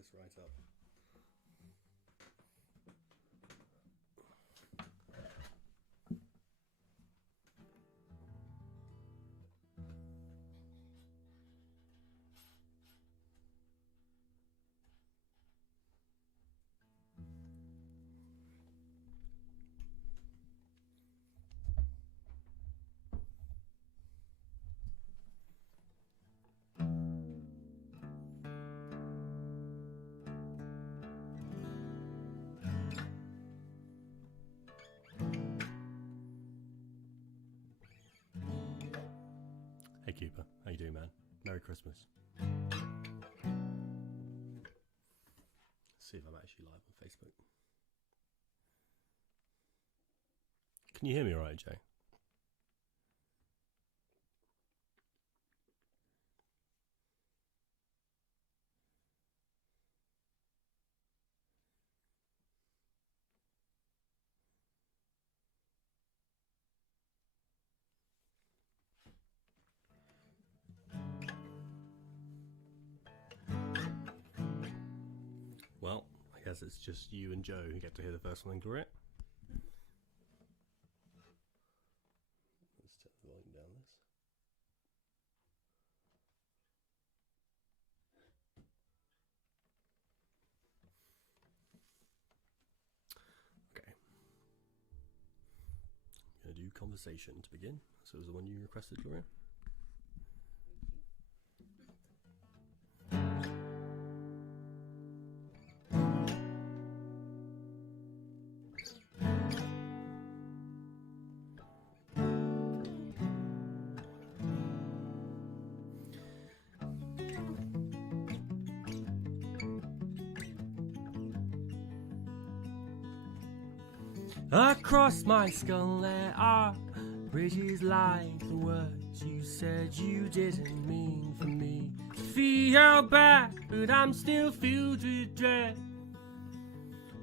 this right up. Hey Cooper, how you doing, man? Merry Christmas. Let's see if I'm actually live on Facebook. Can you hear me all right, Jay? Well, I guess it's just you and Joe who get to hear the first one, Gloria. Let's turn the volume down this. Okay. I'm going to do conversation to begin. So it was the one you requested, Gloria? Across my skull there are bridges like the words you said you didn't mean for me to feel bad, but I'm still filled with dread.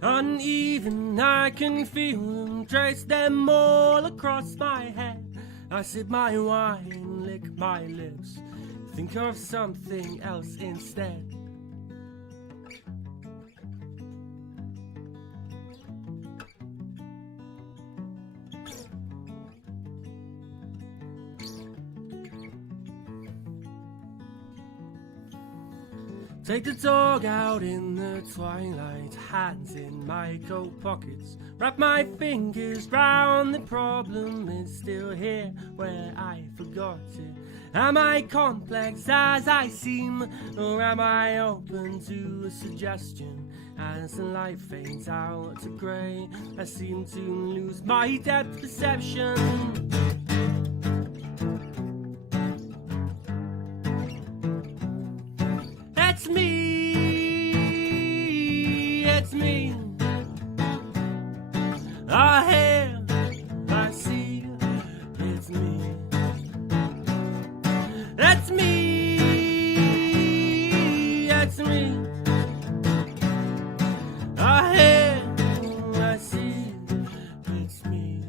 Uneven, I can feel them, trace them all across my head. I sip my wine, lick my lips, think of something else instead. Take the dog out in the twilight, hands in my coat pockets. Wrap my fingers round the problem, it's still here where I forgot it. Am I complex as I seem, or am I open to a suggestion? As the light fades out to grey, I seem to lose my depth perception. It's me, I hear, I see, it's me. It's me, it's me, I hear, I see, it's me.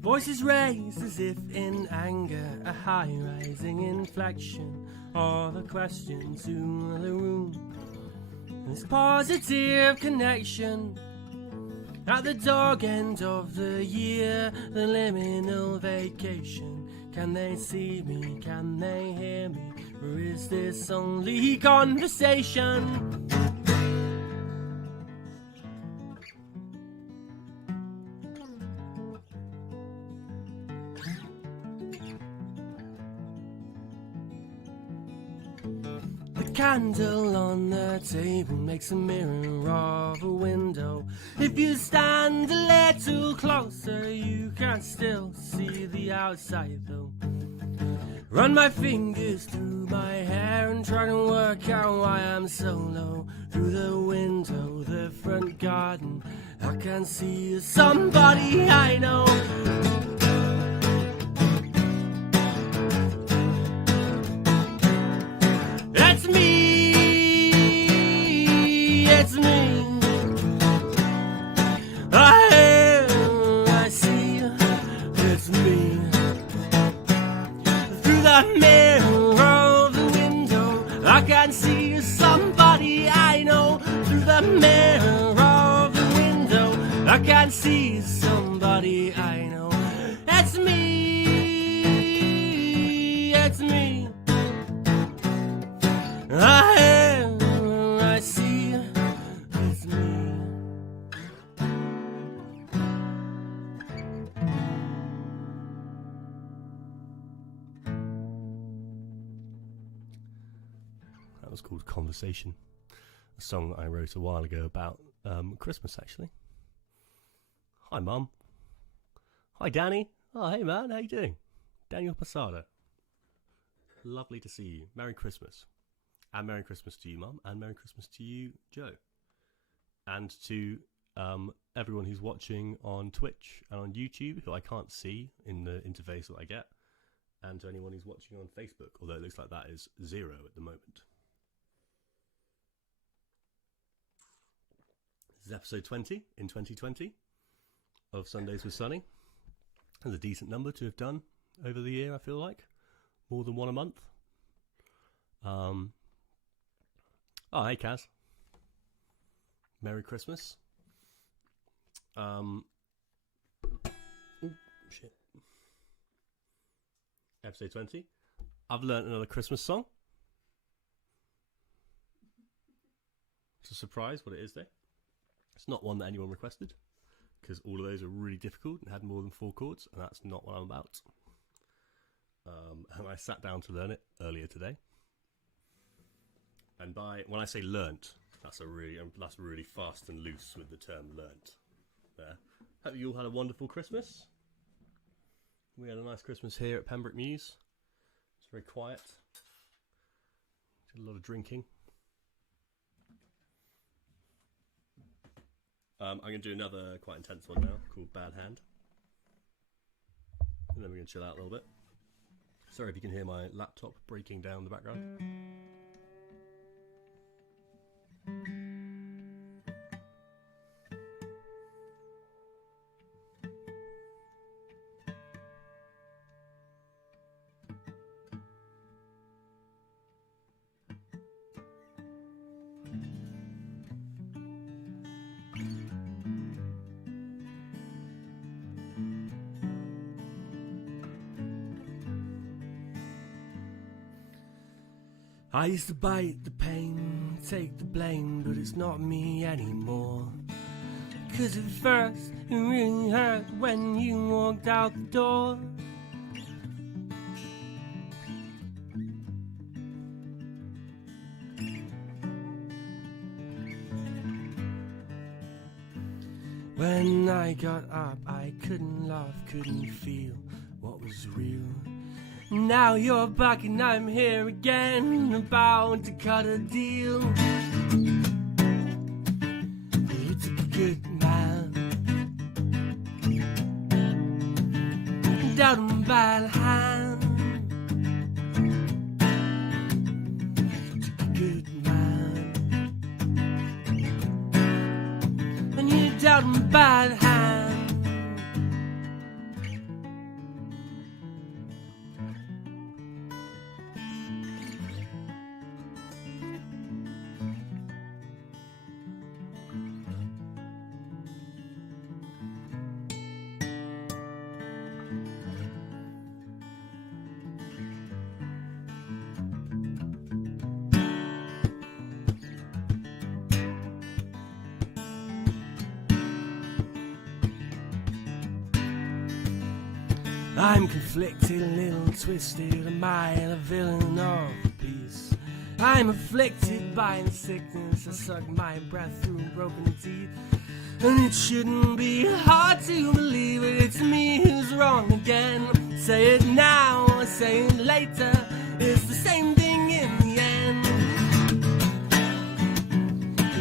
Voices raised as if in anger, a high-rising inflection, or the question to the room. This positive connection at the dog end of the year, the liminal vacation. Can they see me? Can they hear me? Or is this only conversation? Candle on the table makes a mirror of a window. If you stand a little closer, you can still see the outside though. Run my fingers through my hair and try to work out why I'm so low. Through the window, the front garden, I can see somebody I know. the mirror of the window, I can see somebody I know. Through the mirror of the window, I can see somebody I know. It's me, it's me. I see, it's me. That was called Conversation, a song I wrote a while ago about Christmas, actually. Hi, Mum. Hi, Danny. Oh, hey, man. How you doing? Daniel Posada. Lovely to see you. Merry Christmas. And Merry Christmas to you, Mum. And Merry Christmas to you, Joe. And to everyone who's watching on Twitch and on YouTube, who I can't see in the interface that I get. And to anyone who's watching on Facebook, although it looks like that is 0 at the moment. This is episode 20 in 2020 of Sundays with Sonny. That's a decent number to have done over the year, I feel like. More than one a month. Oh, hey, Kaz. Merry Christmas. Shit. Episode 20. I've learnt another Christmas song. It's a surprise what it is, though. It's not one that anyone requested, because all of those are really difficult and had more than 4 chords, and that's not what I'm about. And I sat down to learn it earlier today. And when I say learnt, that's really fast and loose with the term learnt. There. Hope you all had a wonderful Christmas. We had a nice Christmas here at Pembroke Mews. It's very quiet. Did a lot of drinking. I'm going to do another quite intense one now called Bad Hand. And then we're going to chill out a little bit. Sorry if you can hear my laptop breaking down in the background. I used to bite the pain, take the blame, but it's not me anymore. 'Cause at first it really hurt when you walked out the door. When I got up, I couldn't laugh, couldn't feel what was real. Now you're back and I'm here again, about to cut a deal. You took a good man down a bad hand. You took a good man and you dealt a bad hand. I'm conflicted, a little twisted, am I the villain of the piece? I'm afflicted by the sickness, I suck my breath through broken teeth. And it shouldn't be hard to believe it, it's me who's wrong again. Say it now, or say it later, it's the same thing in the end.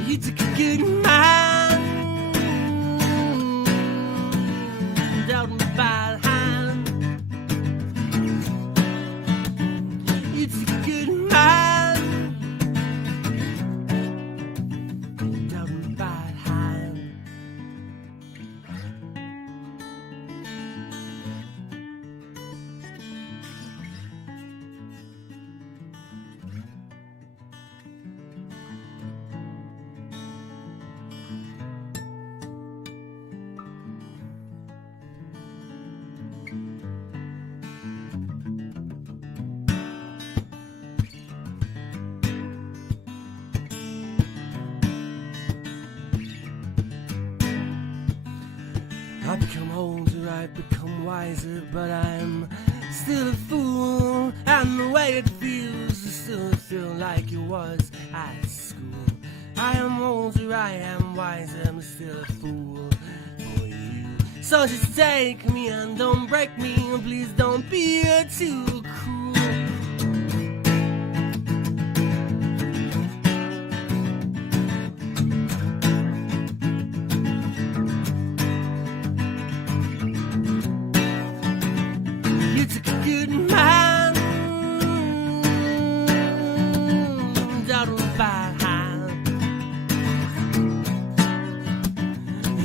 You took a good man, dealt him a bad hand. You took a good man, dealt him a bad hand. I become older, I become wiser, but I'm still a fool. And the way it feels is still feel like it was at school. I am older, I am wiser, I'm still a fool for you. So just take me and don't break me, please don't be too cruel. You took a good man out of a bad hand.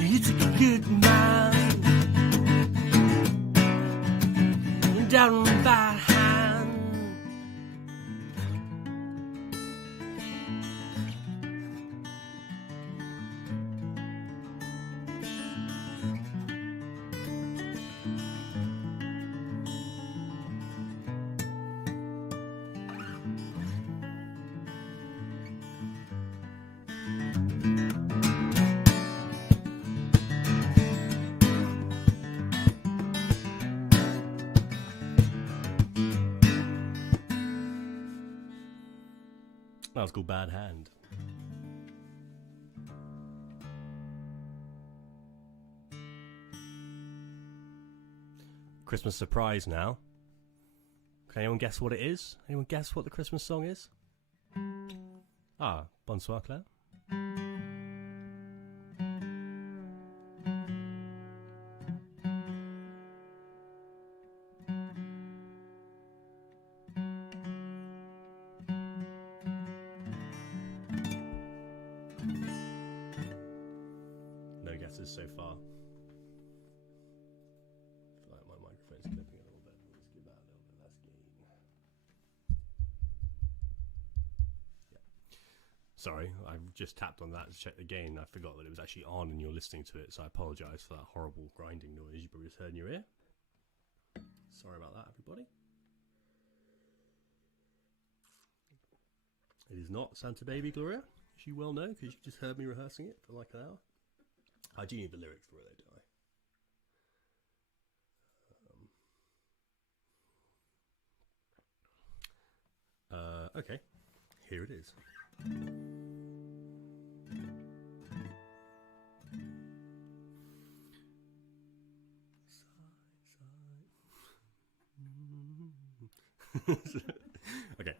You took a good man down on a bad hand. That was called Bad Hand. Christmas surprise now. Can anyone guess what it is? Anyone guess what the Christmas song is? Ah, bonsoir Claire. No guesses so far. I feel like my microphone's clipping a little bit. Let's give that a little bit less gain. Yeah. Sorry, I just tapped on that to check the gain. I forgot that it was actually on and you're listening to it, so I apologise for that horrible grinding noise you probably heard in your ear. Sorry about that, everybody. It is not Santa Baby Gloria, as you well know, because you just heard me rehearsing it for like an hour. I do need the lyrics for it, though, don't I? Okay, here it is. Okay.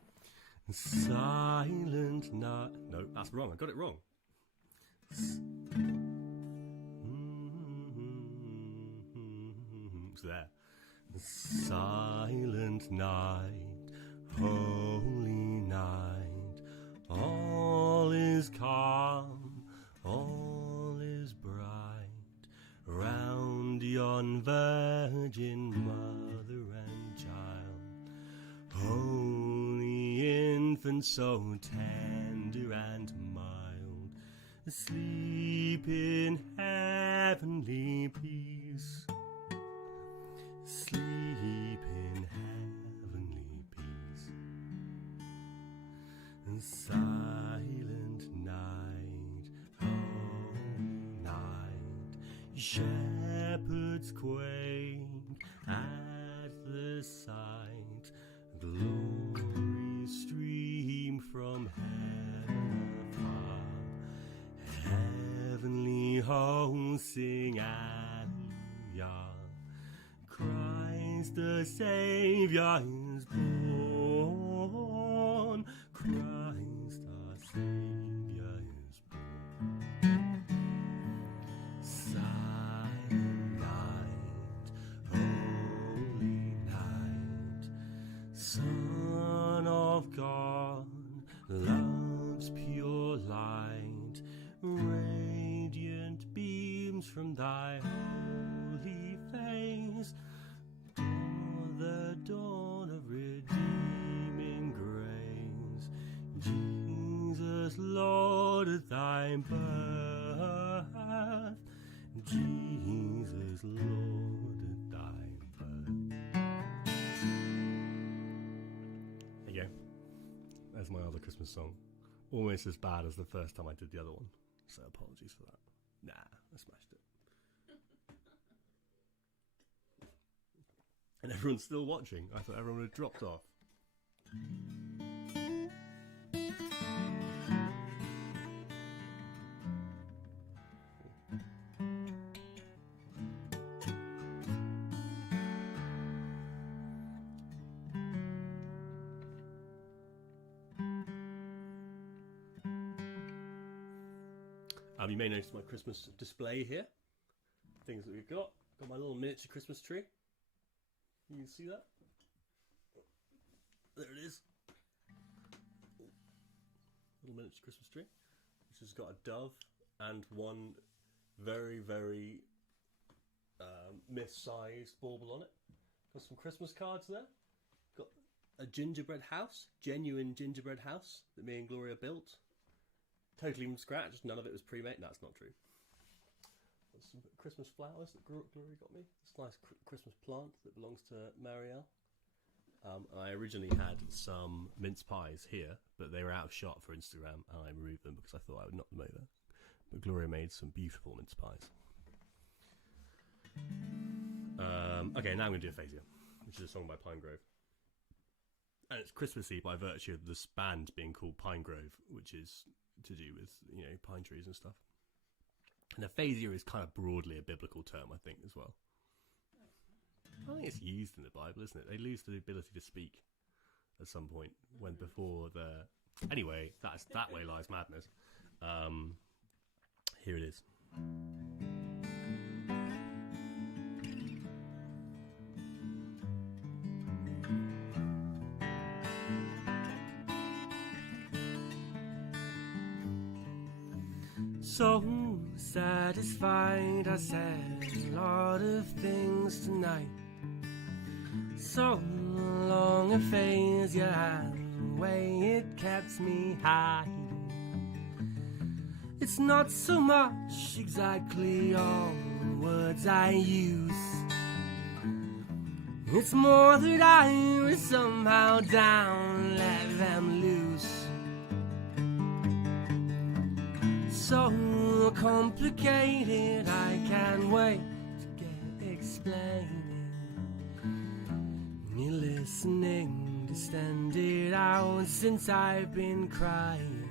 Silent night. No, that's wrong. I got it wrong. It's there. Silent night, holy night, all is calm, all is bright, round yon virgin mother and child, holy infant so tender and mild, asleep in heavenly peace. Sleep in heavenly peace. And silent night, holy night, shepherds quake at the sight, glory stream from heaven afar, heavenly hosts sing Alleluia. Christ the Saviour is born. Christ our Saviour is born. Silent night, holy night, Son of God, love's pure light, radiant beams from thy holy face, the dawn of redeeming grace. Jesus, Lord, at thy birth. Jesus, Lord, at thy birth. There you go. There's my other Christmas song. Almost as bad as the first time I did the other one. So apologies for that. Nah, I smashed it. And everyone's still watching. I thought everyone had dropped off. You may notice my Christmas display here. Things that we've got. Got my little miniature Christmas tree. You can see that? There it is. Little miniature Christmas tree. Which has got a dove and one very, very missized bauble on it. Got some Christmas cards there. Got a gingerbread house. Genuine gingerbread house that me and Gloria built. Totally from scratch, none of it was pre-made. No, that's not true. Got some Christmas flowers that Gloria got me. This nice Christmas plant that belongs to Marielle. I originally had some mince pies here, but they were out of shot for Instagram, and I removed them because I thought I would knock them over. But Gloria made some beautiful mince pies. Okay, now I'm going to do Aphasia, which is a song by Pinegrove. And it's Christmassy by virtue of this band being called Pinegrove, which is to do with, you know, pine trees and stuff. And aphasia is kind of broadly a biblical term, I think, as well. I think it's used in the Bible, isn't it? They lose the ability to speak at some point when before the... Anyway, that's That Way Lies Madness. Here it is. So satisfied, I said a lot of things tonight. So long aphasia and the way it kept me high. It's not so much exactly all the words I use. It's more that I was somehow down, let them loose. So complicated, I can't wait to get explaining. You're listening, distended out since I've been crying.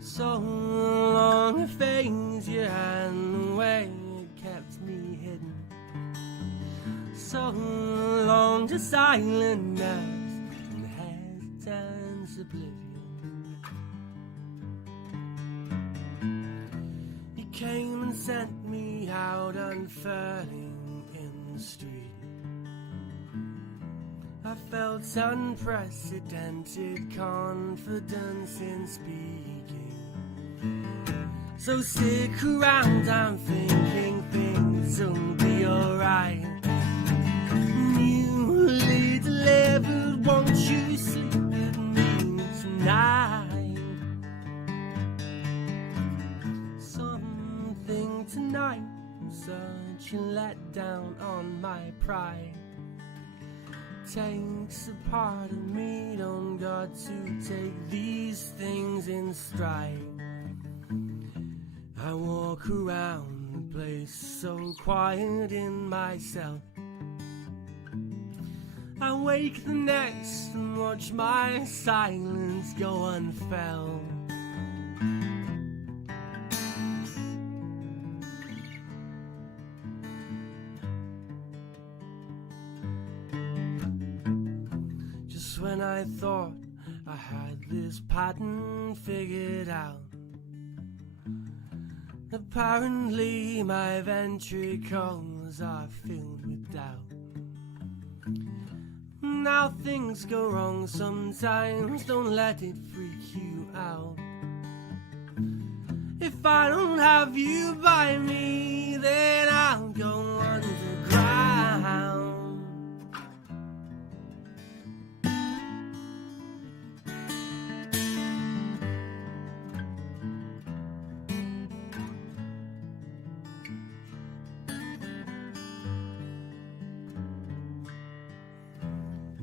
So long aphasia and the way it kept me hidden. So long to silentness and hesitance oblivion. Came and sent me out unfurling in the street. I felt unprecedented confidence in speaking. So stick around, I'm thinking things will be alright. Newly delivered, won't you sleep with me tonight? Tonight, such a letdown on my pride. Takes a part of me, don't got to take these things in stride. I walk around the place so quiet in myself. I wake the next and watch my silence go unfelt. When I thought I had this pattern figured out, apparently my ventricles are filled with doubt. Now things go wrong sometimes, don't let it freak you out. If I don't have you by me, then I'll go underground.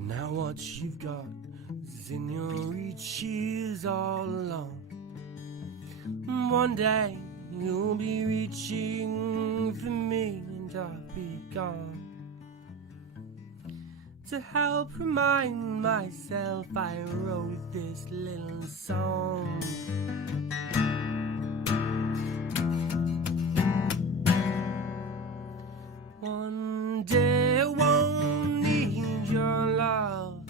Now what you've got is in your reach, is all alone. One day you'll be reaching for me and I'll be gone. To help remind myself, I wrote this little song. One day I won't need your love.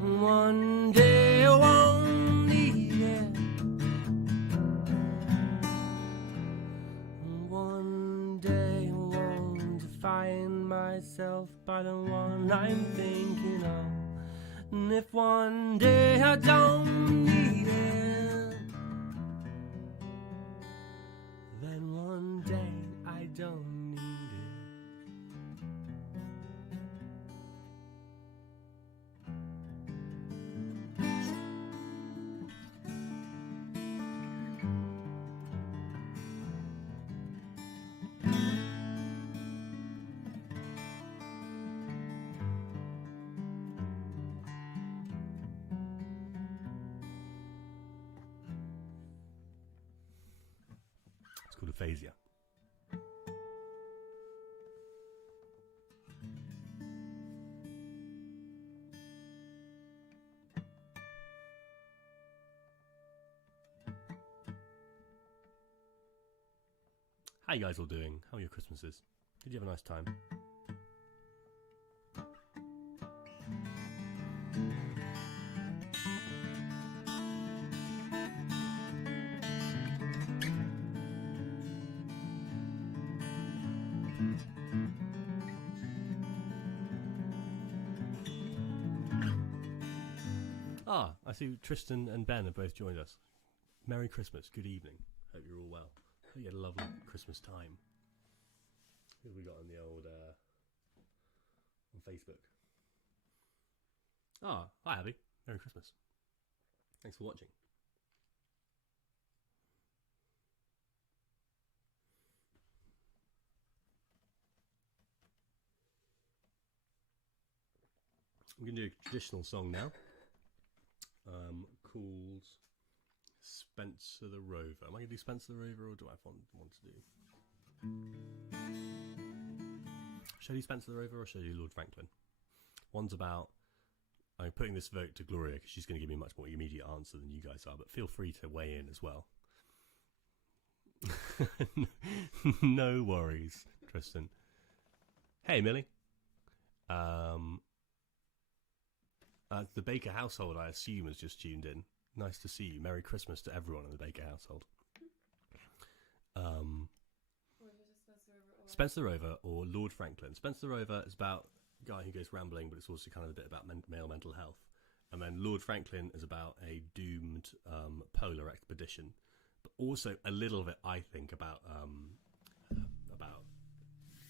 One day I won't need it. One day I won't find myself by the one I'm thinking of. And if one day I don't need it, then one day I don't need it. It's called aphasia. How you guys all doing? How are your Christmases? Did you have a nice time? Ah, I see Tristan and Ben have both joined us. Merry Christmas, good evening. Hope you're all well. Hope you had a lovely Christmas time. Who have we got on the old on Facebook? Ah, hi Abby. Merry Christmas. Thanks for watching. I'm going to do a traditional song now called Spencer the Rover. Am I going to do Spencer the Rover, or do I want to do... Should I do Spencer the Rover, or should I do Lord Franklin? One's about... I'm putting this vote to Gloria because she's going to give me a much more immediate answer than you guys are, but feel free to weigh in as well. No worries, Tristan. Hey, Millie. The Baker household, I assume, has just tuned in. Nice to see you. Merry Christmas to everyone in the Baker household. Spencer the Rover or Lord Franklin. Spencer the Rover is about a guy who goes rambling, but it's also kind of a bit about male mental health. And then Lord Franklin is about a doomed polar expedition, but also a little bit, I think, about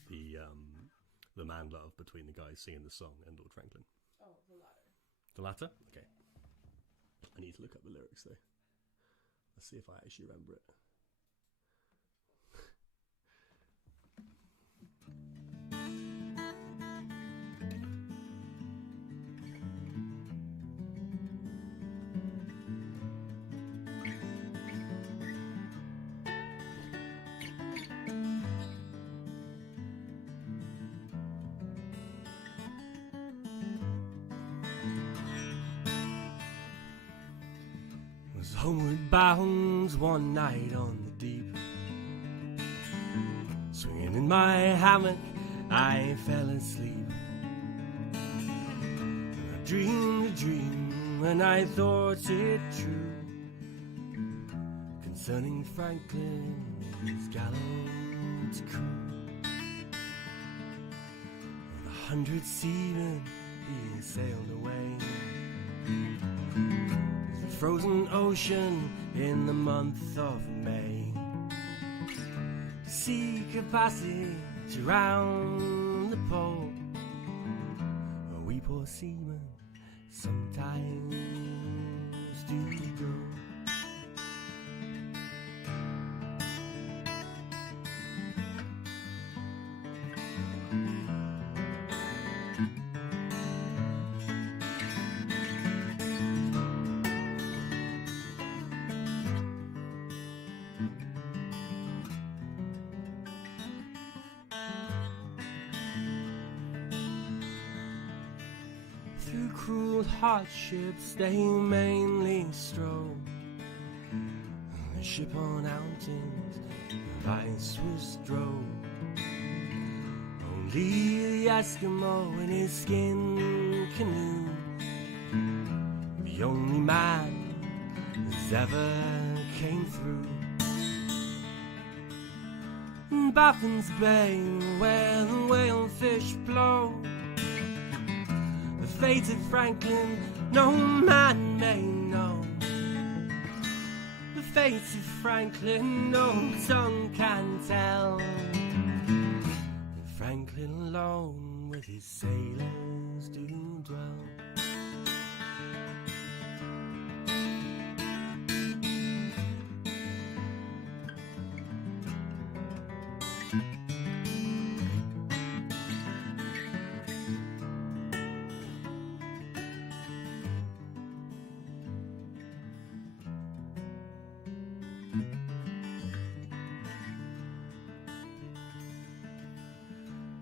the man love between the guys singing the song and Lord Franklin. Oh, the latter. The latter? Okay. I need to look up the lyrics though. Let's see if I actually remember it. Was homeward bound one night on the deep. Swinging in my hammock, I fell asleep. I dreamed a dream, and I thought it true, concerning Franklin's gallant crew. On 100 seamen he sailed away, frozen ocean in the month of May, to seek a passage around the pole, where we poor seamen sometimes do go. Through cruel hardships they mainly stroll. The ship on mountains of ice was drove. Only the Eskimo in his skin canoe, the only man that's ever came through. In Baffin's Bay, where the whalefish blow, the fate of Franklin no man may know. The fate of Franklin no tongue can tell. Franklin alone with his sailors do dwell.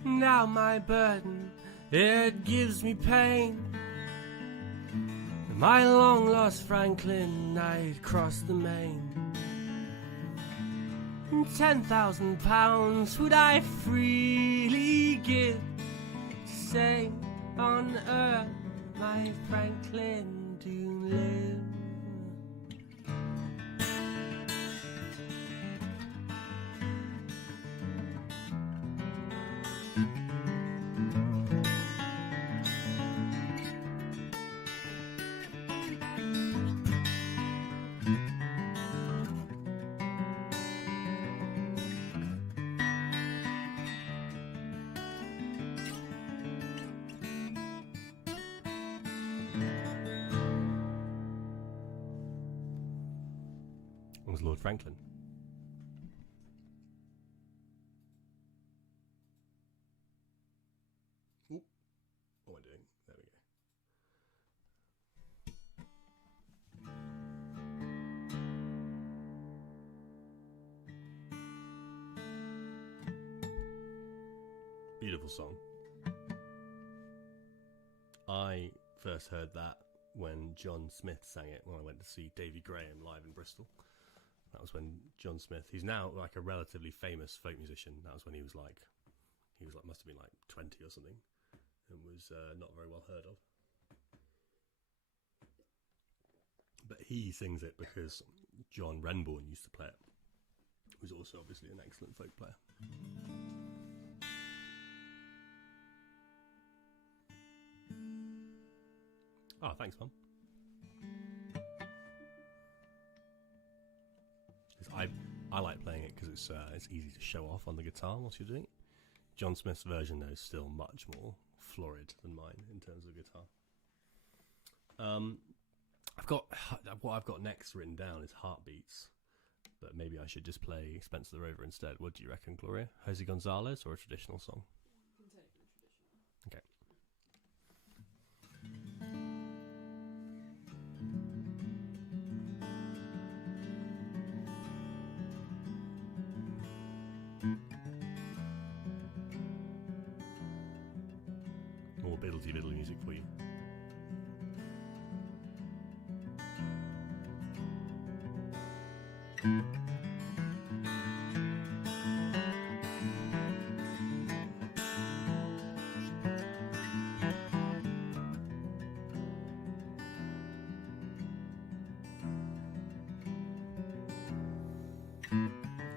Now my burden, it gives me pain. My long lost Franklin, I'd cross the main. £10,000 would I freely give to say on earth my Franklin do live. Was Lord Franklin. Oop. What am I doing? There we go. Beautiful song. I first heard that when John Smith sang it when I went to see Davy Graham live in Bristol. That was when John Smith, he's now like a relatively famous folk musician. That was when he was like, must have been like 20 or something, and was not very well heard of. But he sings it because John Renbourn used to play it, who's also obviously an excellent folk player. Oh, thanks, Mum. I like playing it because it's easy to show off on the guitar whilst you're doing it. John Smith's version, though, is still much more florid than mine in terms of guitar. What I've got next written down is Heartbeats, but maybe I should just play Spencer the Rover instead. What do you reckon, Gloria? Jose Gonzalez or a traditional song? You can take the traditional. Okay. More biddly music for you.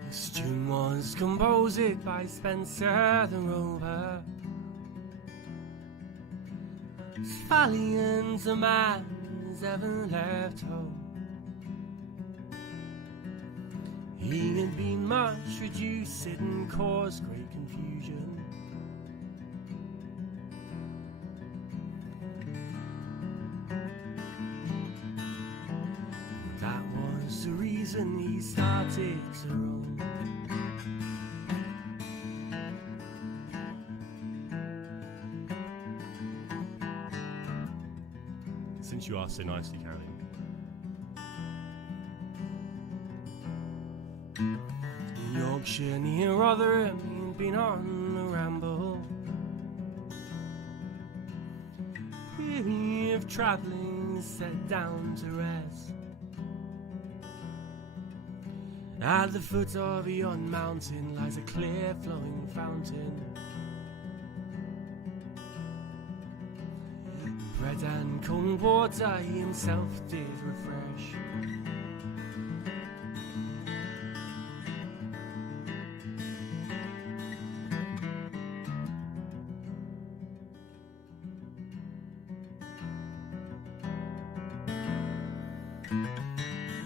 This tune was composed by Spencer the Rover. As valiant a man as ever left home. He had been much reduced and caused great confusion. That was the reason he started to roam. Since you asked so nicely, Caroline. In Yorkshire near Rotherham, he'd been on a ramble. weary of travelling, set down to rest. At the foot of yon mountain lies a clear flowing fountain. Bread and cold water he himself did refresh.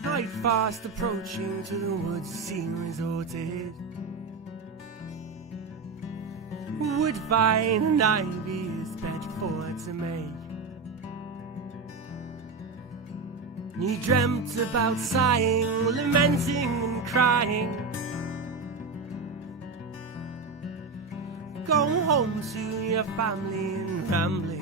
Night fast approaching, to the woods scene resorted. Wood, vine and ivy his bed for to make. He dreamt about sighing, lamenting and crying. Go home to your family and rambling.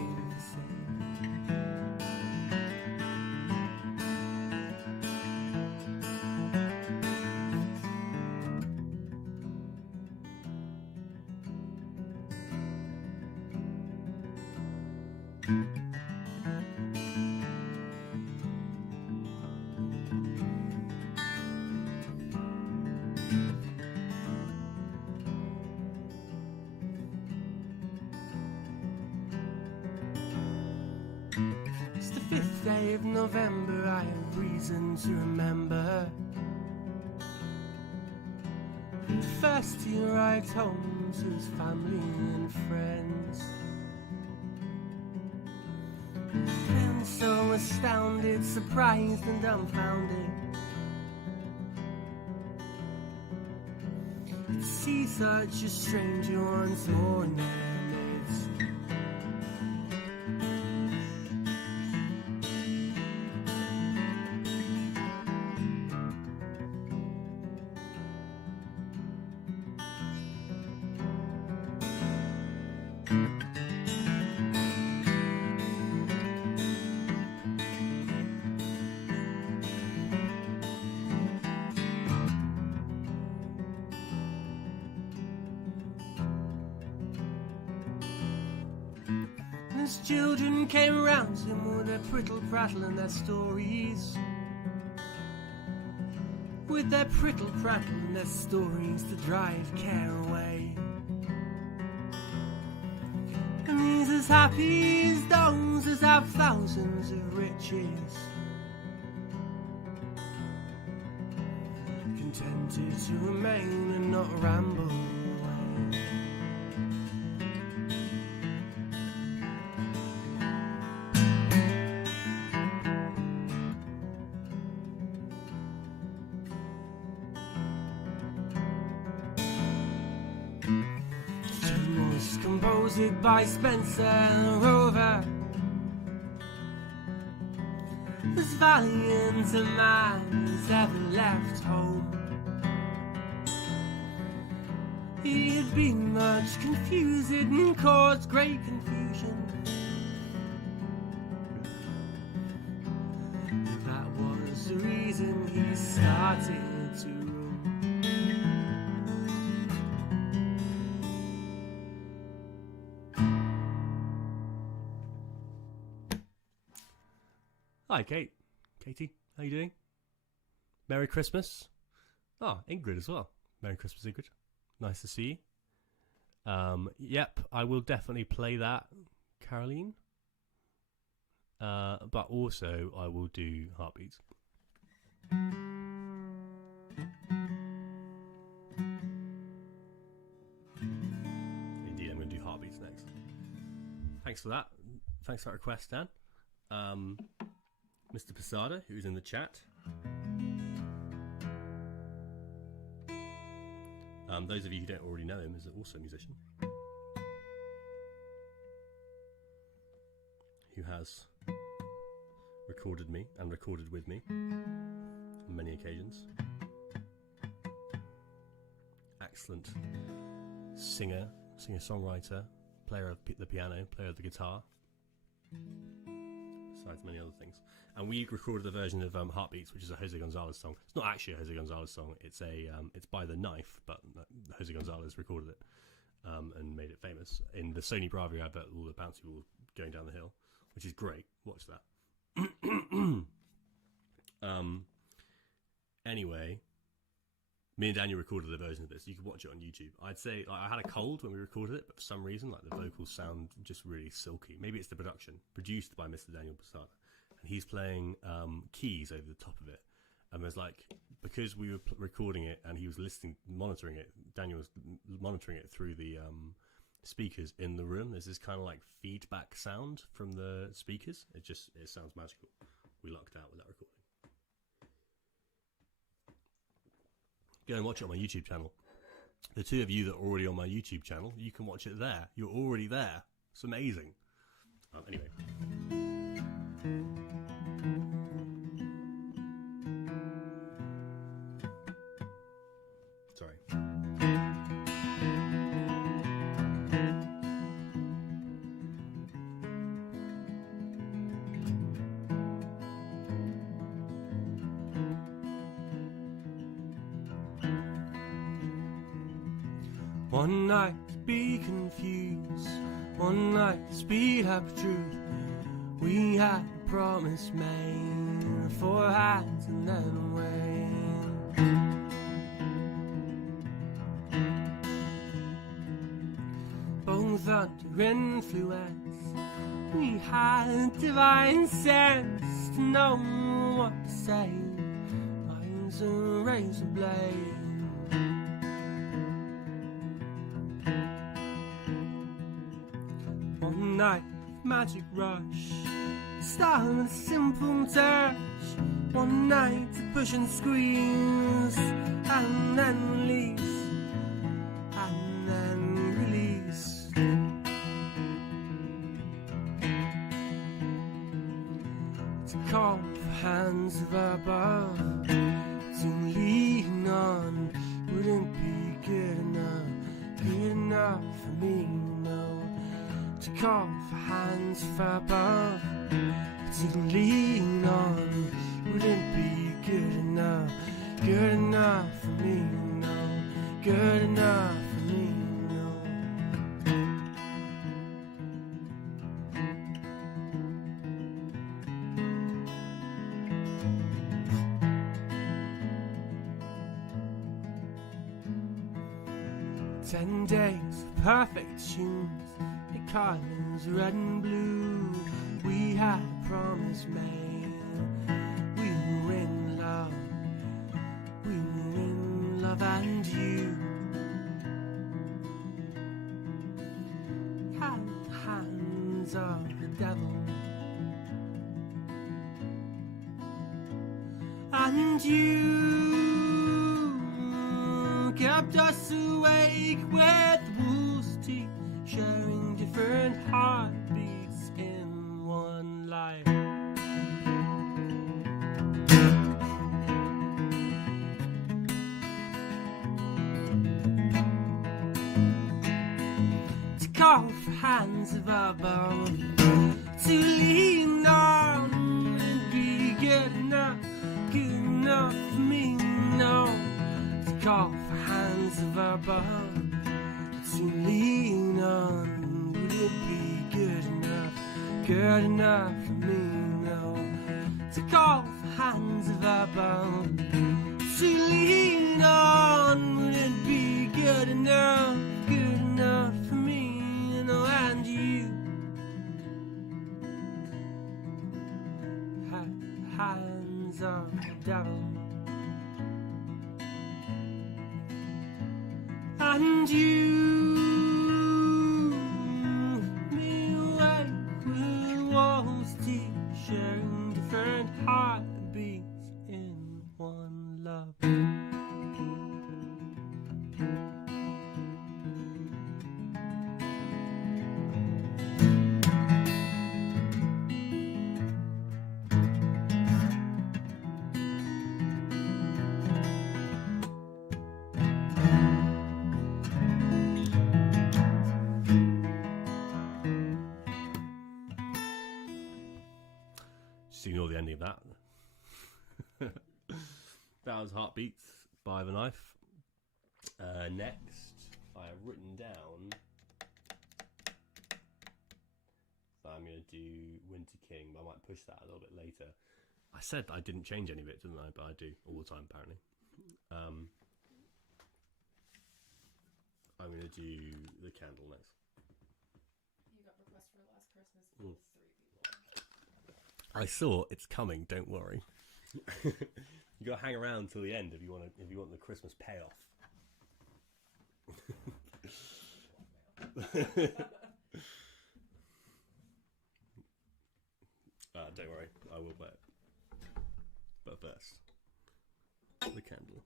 It's the 5th day of November, I have reason to remember. First he arrived home to his family and friends. And so astounded, surprised and dumbfounded to see such a stranger once more in their midst. His children came round him with their prittle prattle and their stories. With their prittle prattle and their stories to drive care away. And he's as happy as those that have thousands of riches, contented to remain and not ramble away. Composed by Spencer and Rover, as valiant a man as ever left home. He had been much confused and caused great confusion. That was the reason he started to roam. Hi, Katie, how you doing? Merry Christmas. Oh, Ingrid as well. Merry Christmas, Ingrid. Nice to see you. Yep, I will definitely play that, Caroline. But also, I will do Heartbeats. Indeed, I'm going to do Heartbeats next. Thanks for that. Thanks for that request, Dan. Mr. Posada, who's in the chat. Those of you who don't already know him, is also a musician who has recorded me and recorded with me on many occasions. Excellent singer, singer-songwriter, player of the piano, player of the guitar, besides many other things. And we recorded a version of Heartbeats, which is a Jose Gonzalez song. It's not actually a Jose Gonzalez song. It's by The Knife, but Jose Gonzalez recorded it. and made it famous. In the Sony Bravo advert, all the bouncy balls going down the hill, which is great. Watch that. Anyway, me and Daniel recorded the version of this. You can watch it on YouTube. I'd say I had a cold when we recorded it, but for some reason, like the vocals sound just really silky. Maybe it's the production. Produced by Mr. Daniel Posada, and he's playing keys over the top of it. And there's like, because we were recording it and he was monitoring it. Daniel was monitoring it through the speakers in the room. There's this kind of like feedback sound from the speakers. It sounds magical. We lucked out with that recording. Go and watch it on my YouTube channel. The two of you that are already on my YouTube channel, you can watch it there. You're already there. It's amazing. Anyway. Sorry. One night to be confused, one night to speed up truth. We had a promise made, 4 hands and then away. Both under influence, we had divine sense to know what to say. Minds a razor blade. One night of magic rush, start with a simple touch. One night to push and squeeze, and then release, and then release. To call for hands of above, to lean on, wouldn't be good enough for me, no. To call for hands far above, to lean on, wouldn't be good enough for me, no, good enough for me, no. 10 days of perfect tunes, Carlins red and blue. We had a promise made. We were in love. We were in love, and you had the hands of the devil, and you kept us awake with wolves' teeth, sharing different heartbeats in one life. To call for hands of above, to lean on and be good enough for me, no. To call for hands of above, to lean on, would it be good enough for me, no. To call for hands of above, to lean on, would it be good enough for me, no. And you had the hands of the devil, and you me awake with walls deep, sharing different heartbeats in one love. Just ignore the ending of that. That was Heartbeats by The Knife. Next, I have written down that I'm going to do Winter King, but I might push that a little bit later. I said I didn't change any of it, didn't I? But I do all the time, apparently. I'm going to do the candle next. You got requests for Last Christmas from 3 people. I saw it's coming. Don't worry. You got to hang around till the end if you want the Christmas payoff. Don't worry, I will bet. But first, the candle.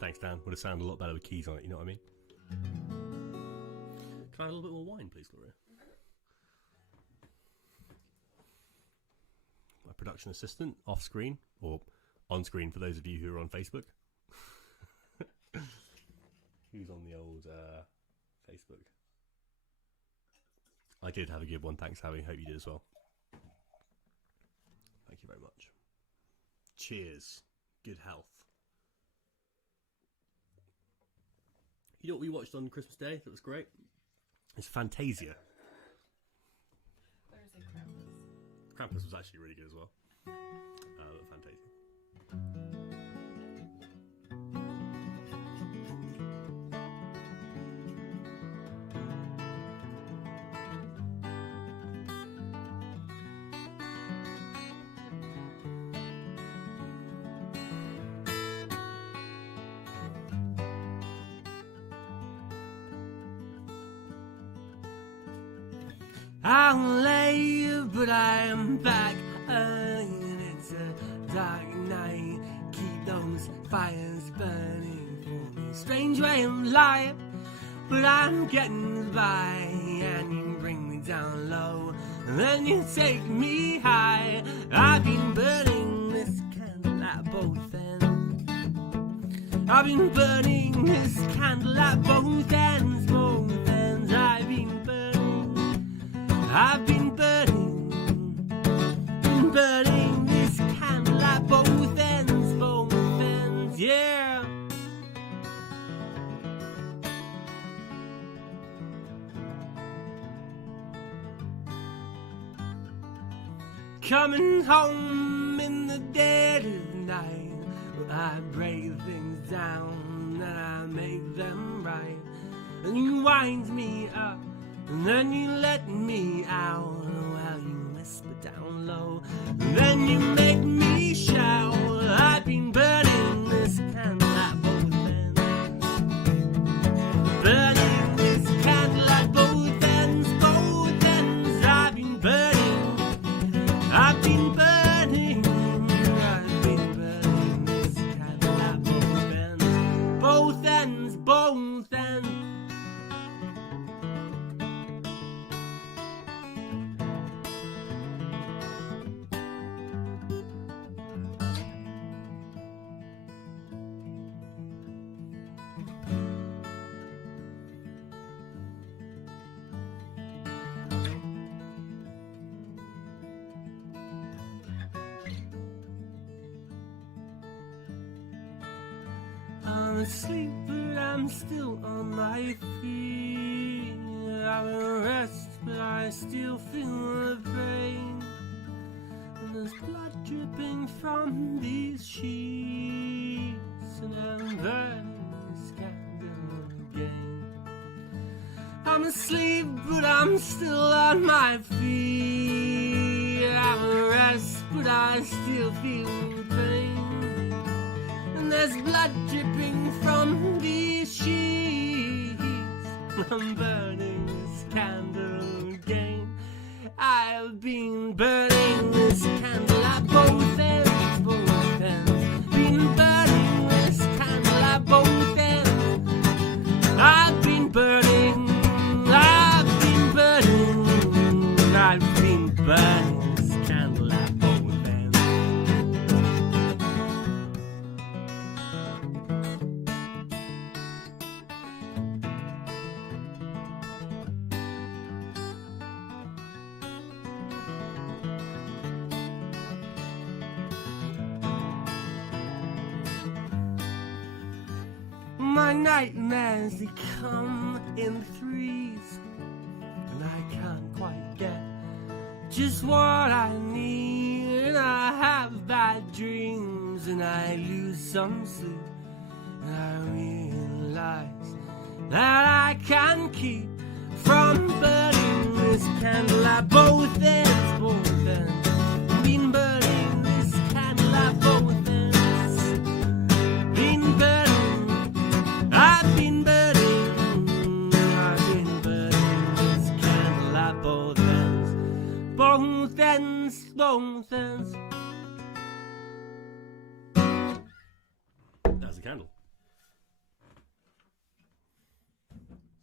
Thanks, Dan. Would have sounded a lot better with keys on it, you know what I mean? Can I have a little bit more wine, please, Gloria? My production assistant, off screen, or on screen for those of you who are on Facebook. Who's on the old Facebook? I did have a good one, thanks, Howie. Hope you did as well. Thank you very much. Cheers. Good health. You know what we watched on Christmas Day that was great? It's Fantasia. Thursday Krampus. Krampus was actually really good as well. Fantasia. I'm late, but I am back. It's a dark night. Keep those fires burning for me. Strange way of life, but I'm getting by. And you bring me down low, and then you take me high. I've been burning this candle at both ends. I've been burning this candle at both ends, both ends. I've been burning this candle at both ends, yeah. Coming home in the dead of night, I break things down and I make them right. And you wind me up, and then you let me out. Well, you whisper down low, and then you make me shout. I've been burning this candle at both ends. Burning this candle at both ends, both ends. I've been burning this candle at both ends, both ends, both ends. I'm asleep, but I'm still on my feet. I'm at rest, but I still feel the pain. And there's blood dripping from these sheets, and I'm burning this candle again. I'm asleep, but I'm still on my feet. I'm at rest, but I still feel the pain. And there's blood dripping from these sheets. I'm burning this candle again. I've been burning this candle at both ends, both ends. Been burning this candle at both ends. I've been burning this candle at both ends. my nightmares, they come in threes, and I can't quite get just what I need. And I have bad dreams, and I lose some sleep, and I realize that I can keep from burning this candle at both ends, both ends. Been burning this candle at both ends. Been burning, I've been burning, I've been burning this candle at both ends. Both ends, both ends. That's a candle.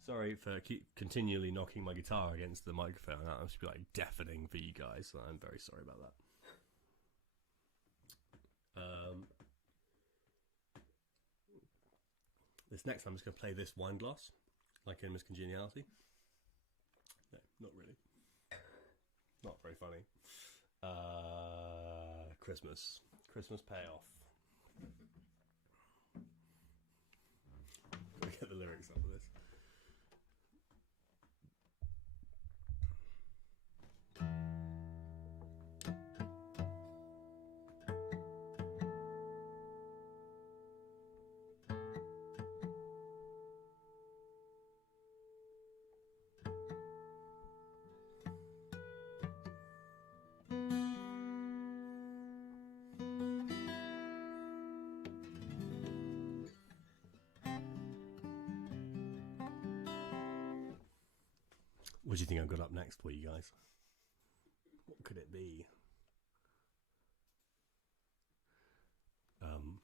Sorry for continually knocking my guitar against the microphone. That must be like deafening for you guys. So I'm very sorry about that. This next time I'm just going to play this wine glass, like in Miss Congeniality. No, not really. Not very funny. Christmas payoff. Gotta get the lyrics up of this. What do you think I've got up next for you guys? What could it be?